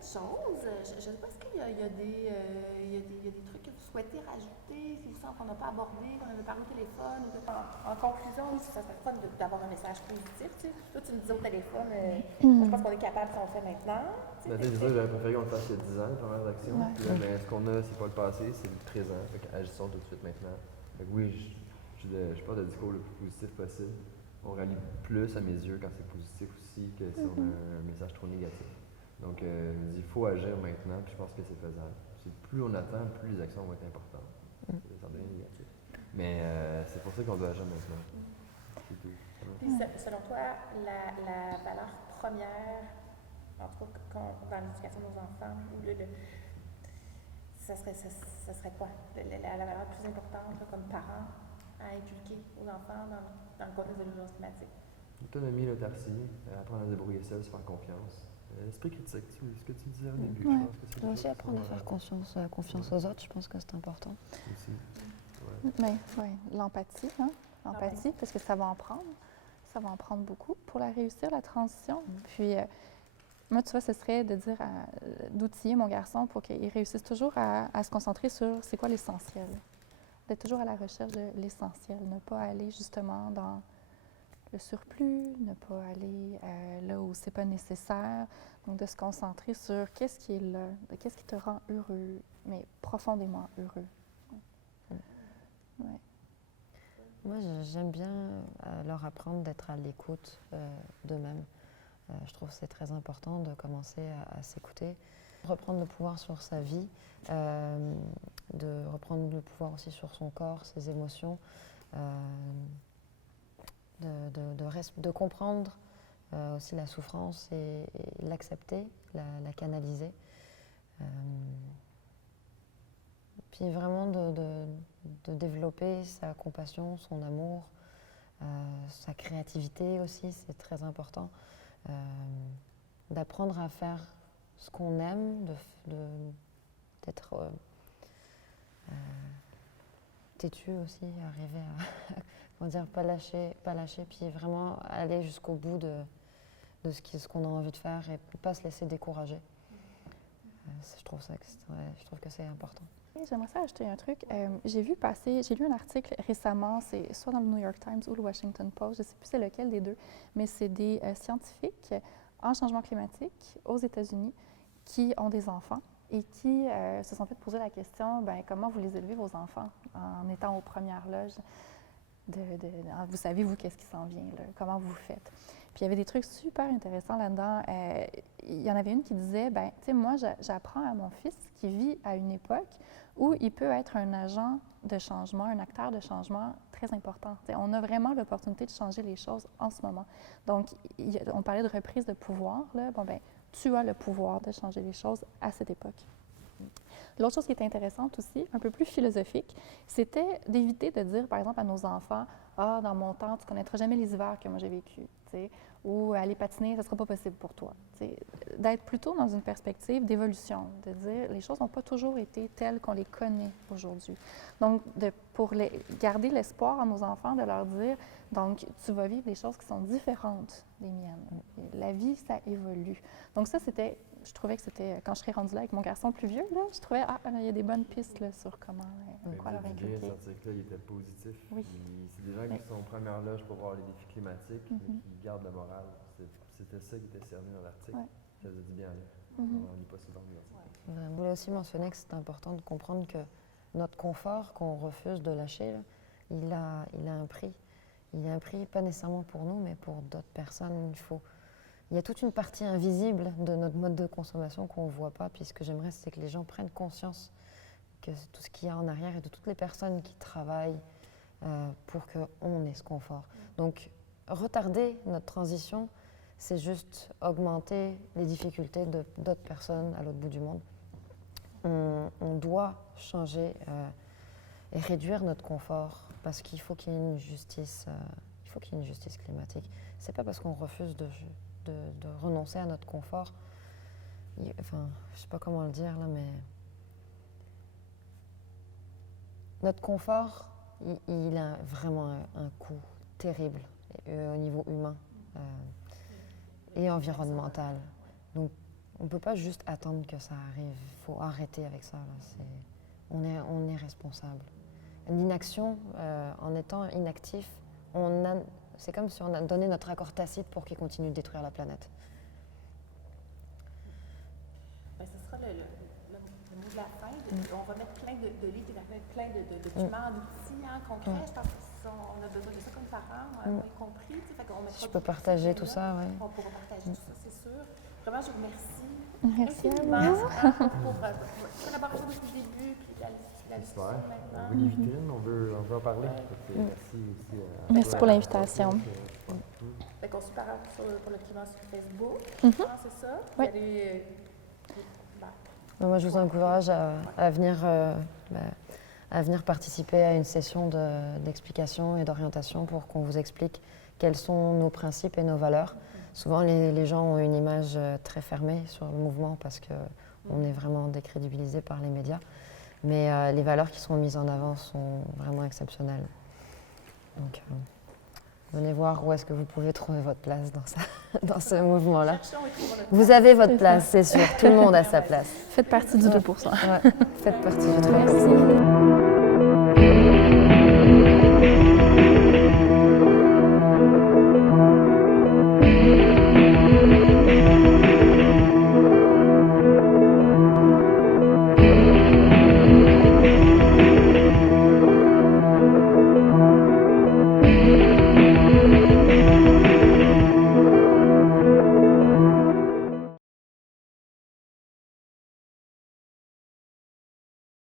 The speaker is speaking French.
de choses. Je ne sais pas, est-ce qu'il y a des trucs que vous souhaitez rajouter, si vous sentez qu'on n'a pas abordé, qu'on avait parlé au téléphone? En conclusion, ça serait fun d'avoir un message positif. Tu sais. Toi, tu me disais au téléphone, moi, je pense qu'on est capable si on le fait maintenant. Ben, c'est sûr que j'aurais préféré qu'on le fasse il y a 10 ans, les premières actions. Ouais. Puis là, ben, ce qu'on a, c'est pas le passé, c'est le présent. Fait qu'agissons tout de suite maintenant. Fait que oui, je parle de discours le plus positif possible. On rallie plus à mes yeux quand c'est positif aussi que si on a un message trop négatif. Donc, je me dis, il faut agir maintenant, puis je pense que c'est faisable. Plus on attend, plus les actions vont être importantes. Ça devient négatif. Mais c'est pour ça qu'on doit agir maintenant. C'est tout. Puis, selon toi, la valeur première, en tout cas dans l'éducation de nos enfants, ou ça serait quoi? La valeur plus importante là, comme parent à inculquer aux enfants dans le contexte de l'urgence climatique? L'autonomie, l'autarcie, apprendre à se débrouiller seul, se faire confiance. L'esprit critique, ce que tu disais au début, Ouais. je pense que c'est Aussi apprendre à faire confiance aux autres, je pense que c'est important. Aussi. Ouais. Mais ouais, l'empathie, hein? L'empathie, parce que ça va en prendre. Ça va en prendre beaucoup pour la réussir, la transition. Puis, moi, tu vois, ce serait de dire, d'outiller mon garçon pour qu'il réussisse toujours à se concentrer sur c'est quoi l'essentiel. D'être toujours à la recherche de l'essentiel, ne pas aller justement dans le surplus, ne pas aller là où c'est pas nécessaire. Donc, de se concentrer sur qu'est-ce qui est là, qu'est-ce qui te rend heureux, mais profondément heureux. Ouais. Moi, j'aime bien leur apprendre d'être à l'écoute d'eux-mêmes. Je trouve que c'est très important de commencer à s'écouter, reprendre le pouvoir sur sa vie, de reprendre le pouvoir aussi sur son corps, ses émotions, de comprendre aussi la souffrance et l'accepter, la canaliser. Puis vraiment de développer sa compassion, son amour, sa créativité aussi, c'est très important. D'apprendre à faire ce qu'on aime, d'être têtu aussi, arriver à comment dire, pas lâcher, puis vraiment aller jusqu'au bout de ce qu'on a envie de faire et pas se laisser décourager. Je trouve que c'est important. J'aimerais ça ajouter un truc. J'ai lu un article récemment, c'est soit dans le New York Times ou le Washington Post, je ne sais plus c'est lequel des deux, mais c'est des scientifiques en changement climatique aux États-Unis qui ont des enfants et qui se sont fait poser la question, comment vous les élevez vos enfants en étant aux premières loges vous savez, vous, qu'est-ce qui s'en vient, là, comment vous faites. Puis il y avait des trucs super intéressants là-dedans. Il y en avait une qui disait, tu sais, moi, j'apprends à mon fils qui vit à une époque où il peut être un agent de changement, un acteur de changement très important. T'sais, on a vraiment l'opportunité de changer les choses en ce moment. Donc, on parlait de reprise de pouvoir, là. Tu as le pouvoir de changer les choses à cette époque. L'autre chose qui est intéressante aussi, un peu plus philosophique, c'était d'éviter de dire, par exemple, à nos enfants, « Ah, dans mon temps, tu ne connaîtras jamais les hivers que moi j'ai vécu. » Ou « Aller patiner, ça ne sera pas possible pour toi. » D'être plutôt dans une perspective d'évolution, de dire les choses n'ont pas toujours été telles qu'on les connaît aujourd'hui. Donc, pour garder l'espoir à nos enfants, de leur dire, donc, tu vas vivre des choses qui sont différentes des miennes. La vie, ça évolue. Donc ça, je trouvais que c'était, quand je serais rendue là avec mon garçon plus vieux, là, je trouvais, il y a des bonnes pistes là, sur comment, quoi leur inculquer. Cet article-là, il était positif. Oui. C'est des gens qui sont en première loge pour voir les défis climatiques, mais qui gardent le moral. C'était ça qui était cerné dans l'article. Ça faisait du bien à lire. On ne lit pas souvent les articles. Je voulais aussi mentionner que c'est important de comprendre que notre confort qu'on refuse de lâcher, là, il a un prix. Il y a un prix, pas nécessairement pour nous, mais pour d'autres personnes. Il y a toute une partie invisible de notre mode de consommation qu'on ne voit pas. Puis ce que j'aimerais, c'est que les gens prennent conscience que tout ce qu'il y a en arrière et de toutes les personnes qui travaillent pour qu'on ait ce confort. Donc, retarder notre transition, c'est juste augmenter les difficultés d'autres personnes à l'autre bout du monde. On doit changer et réduire notre confort parce qu'il faut qu'il y ait une justice, climatique. C'est pas parce qu'on refuse de renoncer à notre confort. Enfin, je sais pas comment le dire là, mais notre confort, il a vraiment un coût terrible au niveau humain et environnemental. Donc, On ne peut pas juste attendre que ça arrive. Il faut arrêter avec ça. Là. On est responsable. L'inaction, en étant inactif, c'est comme si on a donné notre accord tacite pour qu'il continue de détruire la planète. Ben, ce sera le mot de la fin. On va mettre plein de livres, plein de documents, d'outils concrets. Je pense qu'on a besoin de ça comme parents, moi y compris. Fait qu'on mettra Je peux partager tout ça, oui. On pourra partager tout ça, c'est sûr. Vraiment, je vous remercie. Merci à infiniment, vous. pour votre collaboration depuis le début, puis la discussion Super. maintenant. On veut les vitrines, on veut en parler. Fait que merci aussi Merci pour l'invitation. Fait qu'on se parle pour le climat sur Facebook. C'est ça? Oui. Vous allez, Moi, je vous encourage à venir participer à une session d'explication et d'orientation pour qu'on vous explique quels sont nos principes et nos valeurs. Souvent, les gens ont une image très fermée sur le mouvement parce qu'on est vraiment décrédibilisé par les médias. Mais les valeurs qui sont mises en avant sont vraiment exceptionnelles. Donc, venez voir où est-ce que vous pouvez trouver votre place dans ce mouvement-là. Vous avez votre place, c'est sûr. Tout le monde a sa place. Faites partie du 2%. Ouais, faites partie du 3%. Merci.